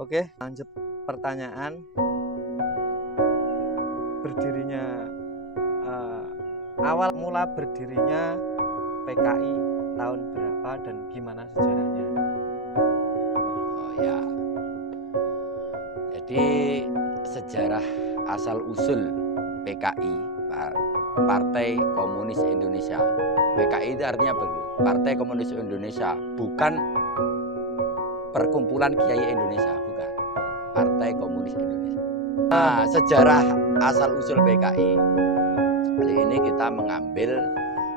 Oke, lanjut pertanyaan. Berdirinya awal mula berdirinya PKI tahun berapa dan gimana sejarahnya? Oh ya. Jadi sejarah asal usul PKI, Partai Komunis Indonesia. PKI itu artinya begitu, Partai Komunis Indonesia, bukan Perkumpulan Kiai Indonesia, bukan. Partai Komunis Indonesia. Nah, sejarah asal usul PKI. Kali ini kita mengambil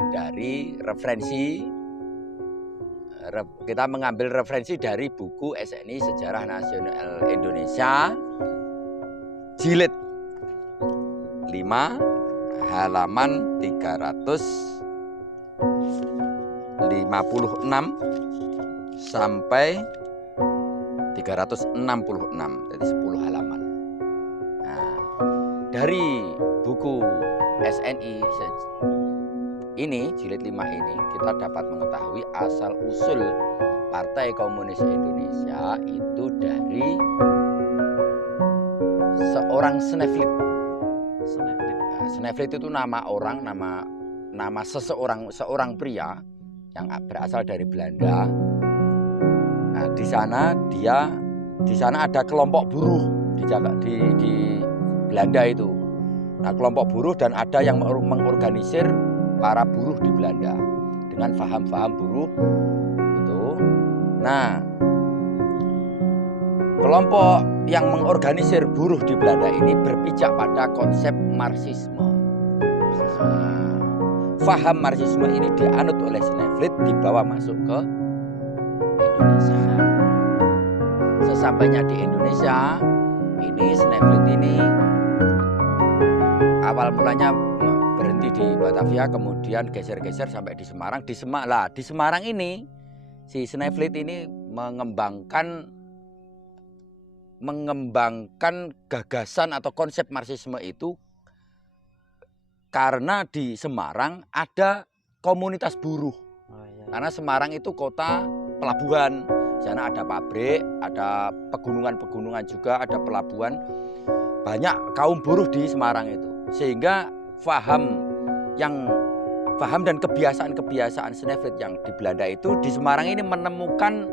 dari referensi dari buku SNI Sejarah Nasional Indonesia jilid 5 halaman 356 sampai 366, jadi 10 halaman. Nah, dari buku SNI ini, jilid 5 ini, kita dapat mengetahui asal-usul Partai Komunis Indonesia itu dari seorang Sneflit. Nah, Sneflit itu nama orang, nama seorang pria yang berasal dari Belanda. Nah, di sana ada kelompok buruh di Belanda itu. Nah, kelompok buruh dan ada yang mengorganisir para buruh di Belanda dengan paham-paham buruh itu. Nah, kelompok yang mengorganisir buruh di Belanda ini berpijak pada konsep Marxisme. Faham Marxisme ini dianut oleh Sneflit, dibawa masuk ke Indonesia. Sesampainya di Indonesia, ini Sneflit ini awal mulanya berhenti di Batavia, kemudian geser-geser sampai di Semarang. Di Semarang ini si Sneflit ini mengembangkan gagasan atau konsep Marxisme itu karena di Semarang ada komunitas buruh. Karena Semarang itu kota pelabuhan. Di sana ada pabrik, ada pegunungan-pegunungan juga, ada pelabuhan. Banyak kaum buruh di Semarang itu. Sehingga faham dan kebiasaan Sneflit yang di Belanda itu di Semarang ini menemukan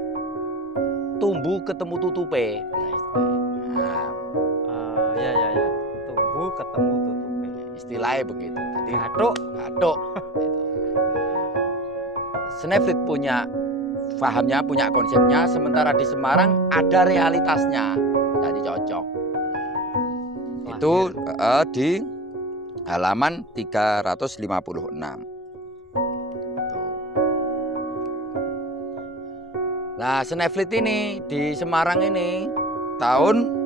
tumbuh ketemu tutupe. Ya. Tumbuh ketemu tutupe. Istilahnya begitu. Jadi gathuk. Sneflit punya fahamnya, punya konsepnya, sementara di Semarang ada realitasnya. Jadi cocok. Itu di halaman 356. Nah, Sneflit ini di Semarang ini tahun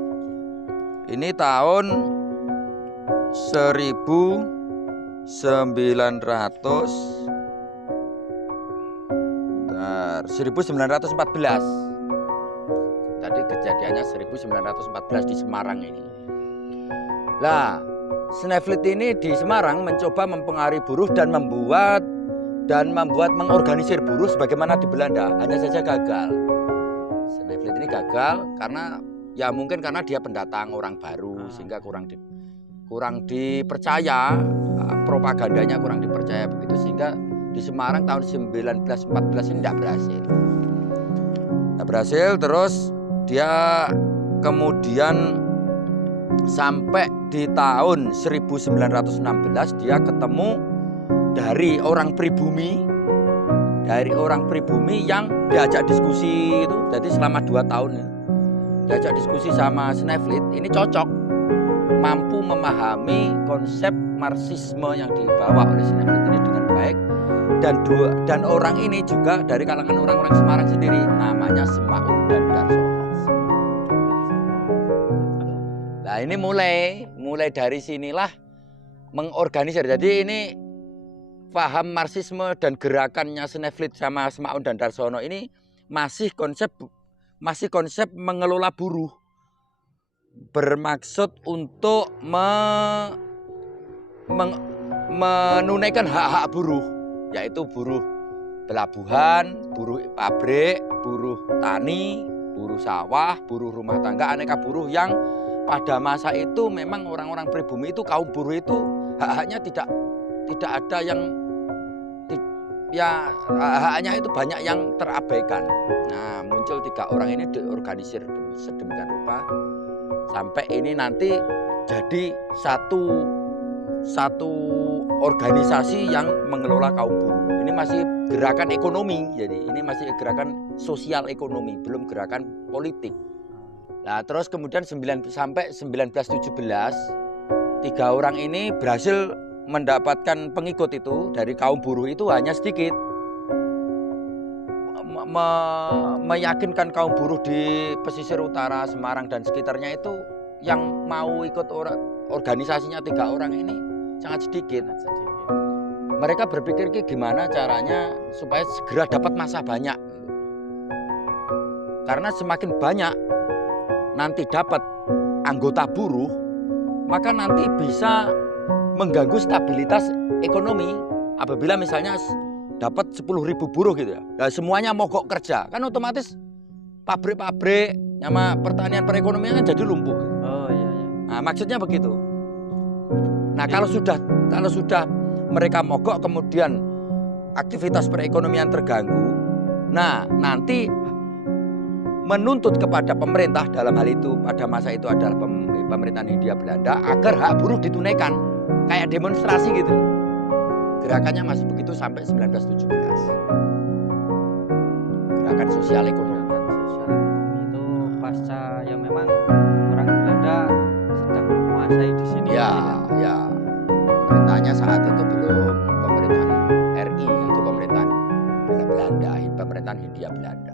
1914. Tadi kejadiannya 1914 di Semarang ini. Lah, Sneflit ini di Semarang mencoba mempengaruhi buruh dan membuat mengorganisir buruh sebagaimana di Belanda, hanya saja gagal. Sneflit ini gagal mungkin karena dia pendatang orang baru, sehingga kurang dipercaya, propagandanya kurang dipercaya begitu, sehingga di Semarang tahun 1914 ini tidak berhasil. Terus dia kemudian sampai di tahun 1916 dia ketemu dari orang pribumi yang diajak diskusi itu. Jadi selama 2 tahun ya, diajak diskusi sama Sneflit, ini cocok, mampu memahami konsep Marxisme yang dibawa oleh Sneflit ini dengan baik. Dan orang ini juga dari kalangan orang-orang Semarang sendiri, namanya Semaun dan Darsono. Nah, ini mulai dari sinilah mengorganisir. Jadi ini paham Marxisme dan gerakannya Sneflit sama Semaun dan Darsono ini masih konsep mengelola buruh, bermaksud untuk menunaikan hak-hak buruh, yaitu buruh pelabuhan, buruh pabrik, buruh tani, buruh sawah, buruh rumah tangga, aneka buruh yang pada masa itu memang orang-orang pribumi itu, kaum buruh itu hak-haknya tidak ada yang ya hak-haknya itu banyak yang terabaikan. Nah, muncul 3 orang ini diorganisir sedemikian rupa sampai ini nanti jadi satu organisasi yang mengelola kaum buruh. Ini masih gerakan ekonomi, jadi ini masih gerakan sosial ekonomi, belum gerakan politik. Nah, terus kemudian sampai 1917 3 orang ini berhasil mendapatkan pengikut itu dari kaum buruh itu hanya sedikit. Meyakinkan kaum buruh di pesisir utara Semarang dan sekitarnya itu yang mau ikut organisasinya 3 orang ini sangat sedikit. Mereka berpikir gimana caranya supaya segera dapat massa banyak. Karena semakin banyak nanti dapat anggota buruh, maka nanti bisa mengganggu stabilitas ekonomi. Apabila misalnya dapat 10.000 buruh gitu ya, nah semuanya mogok kerja, kan otomatis pabrik-pabrik sama pertanian perekonomian kan jadi lumpuh. Oh iya. Nah, maksudnya begitu. Nah, kalau sudah mereka mogok, kemudian aktivitas perekonomian terganggu, nah nanti menuntut kepada pemerintah, dalam hal itu pada masa itu adalah pemerintahan Hindia Belanda, agar hak buruh ditunaikan, kayak demonstrasi gitu. Gerakannya masih begitu sampai 1917. Gerakan sosial ekonomi. Itu pasca yang memang orang Belanda sedang menguasai di sini. Ya. Pemerintahnya saat itu belum pemerintahan RI, itu pemerintahan Belanda, pemerintahan Hindia Belanda.